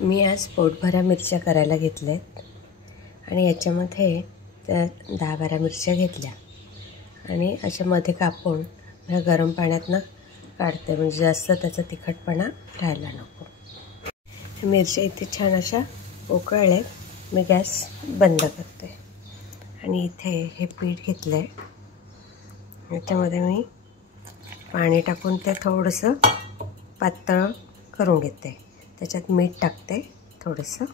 मी आज पोटभरा मिरच्या करायला घेतल्यात आणि याच्यामध्ये त्या 10-12 मिरच्या घेतल्या आणि अशामध्ये कापून ह्या गरम पाण्यातनं काढते, म्हणजे जास्त त्याचा तिखटपणा राहायला नको। मिरच्या इथे छान अशा उकळल्यात। मी गॅस बंद करते आणि इथे हे पीठ घेतलंय, याच्यामध्ये मी पाणी टाकून ते थोडंसं पातळ करून घेते। त्याच्यात मीठ टाकते थोडंसं,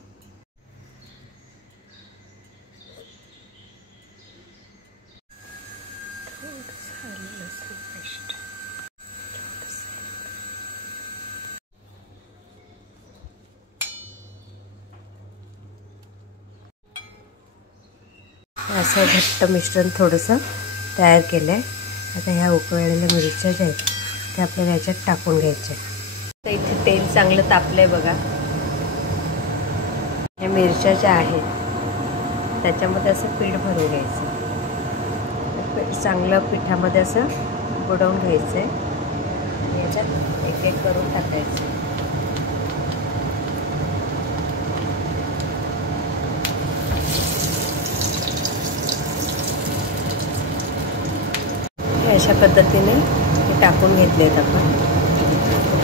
लसूण पेस्ट, असं घट्ट मिश्रण थोडंसं तयार केलं आहे। आता ह्या उकळलेल्या मिरच्या ज्या आहेत त्या आपल्याला याच्यात टाकून घ्यायच्या। तर इथे तेल चांगलं तापलंय बघा। ह्या मिरच्या ज्या आहेत त्याच्यामध्ये असं पीठ भरून घ्यायचं, पीठ चांगलं पिठामध्ये असं बुडवून घ्यायचं आहे। याच्यात एक एक करून टाकायचं। अशा पद्धतीने हे टाकून घेतलेत आपण।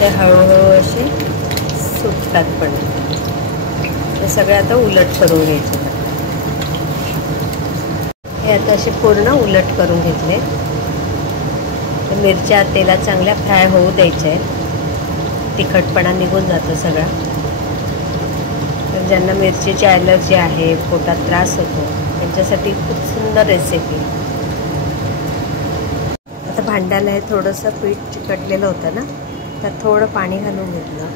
ते हळूहळू असे सुटतात, पण हे सगळे आता उलट करून घ्यायचे। हे आता असे पूर्ण उलट करून घेतले। मिरच्या तेलात चांगल्या फ्राय होऊ द्यायच्या आहेत, तिखटपणा निघून जातो सगळा। तर ज्यांना मिरचीची ॲलर्जी आहे, पोटात त्रास होतो, त्यांच्यासाठी खूप सुंदर रेसिपी। आता भांड्याला हे थोडंसं पीठ चिकटलेलं होतं ना, त्यात थोडं पाणी घालून घेतलं,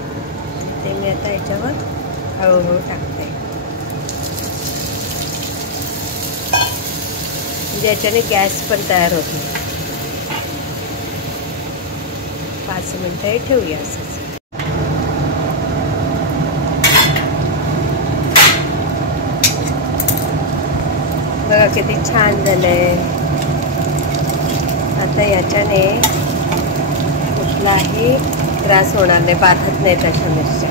ते मी आता याच्यावर हळूहळू टाकते। म्हणजे याच्याने गॅस पण तयार होतो। 5 मिनिटं हे ठेवूया असंच। बघा किती छान झालंय। आता याच्याने कुठलाही त्रास होणार नाही, बाधत नाही तशा मिरच्या।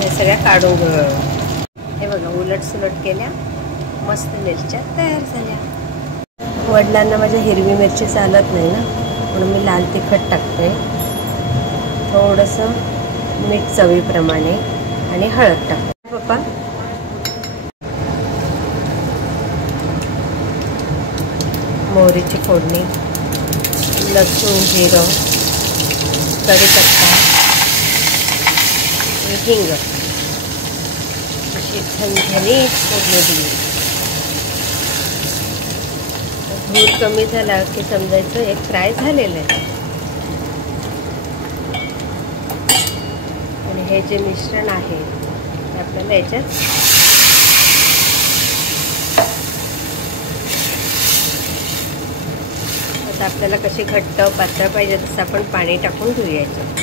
हे सगळ्या काढून घेऊ। हे बघा उलट सुलट केल्या, मस्त मिरच्या तयार झाल्या। वडिलांना माझ्या हिरवी मिरची चालत नाही ना, म्हणून मी लाल तिखट टाकते, थोडंसं मीठ चवीप्रमाणे आणि हळद टाकते। पप्पा मोहरीची फोडणी, लसूण, जिरं, कढीपत्ता आणि हिंग अशी झणझणीत फोडणी दिली। दूध कमी झाला की समजायचं एक फ्राय झालेलं आहे। आणि हे जे मिश्रण आहे ते आपल्याला याच्यात आता आपल्याला कशी घट्ट पातळ पाहिजे तसं आपण पाणी टाकून घेऊया याच्यात।